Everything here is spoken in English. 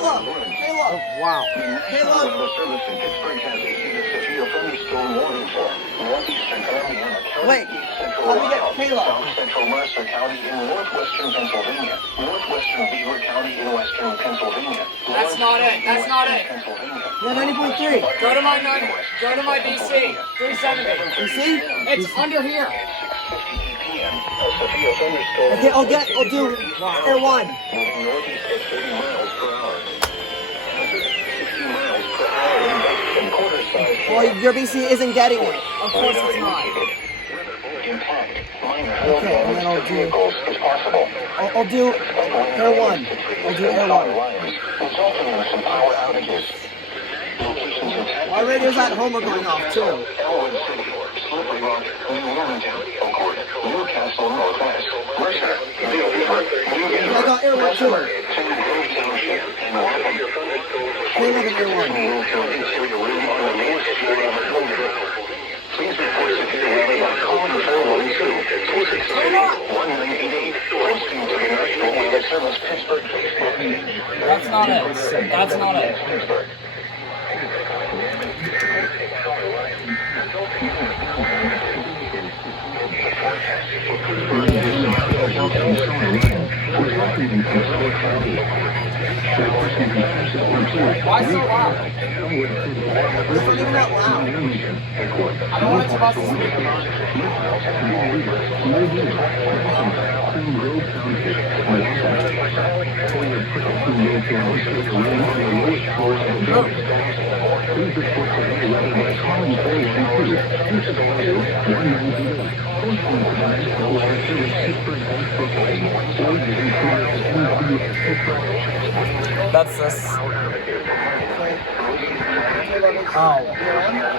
Caleb! Caleb! Wow. Caleb! Service in Pittsburgh has issued a severe thunderstorm warning for northeastern Columbiana County, Wait, east central let me get Ohio, Caleb. south central Mercer County in northwestern Pennsylvania, northwestern Beaver County in western Pennsylvania. That's not it. That's not it. Yeah, 90.3. Go to my DC. 370. You see? It's under here. Okay, I'll do Air 1. Moving northeast at 30 miles per hour. Hazard 60 miles per hour impact from quarter-size Well, your BC isn't getting it. Of course it's not. impact. Minor Okay, and then I'll do- vehicles is possible. I'll do Air 1. I'll do Air 1. Resulting in some power outages. Locations in My radios at home are going off too. Elwood City, Slippery Rock, New Wilmington, Oakwood, Newcastle Northwest, Mercer, Beaver, New Beaver, I got Air 1 too. Grove Township, and Wapping. Caleb and Air 1. Move to an interior room on the lowest floor of a building. Please report severe weather by calling 412-269-1988 or speak to the National Weather Service Pittsburgh Facebook page. That's not it. That's not it. Why so loud? It's not even that loud. I don't want it to bust the speaker. That's this. Oh.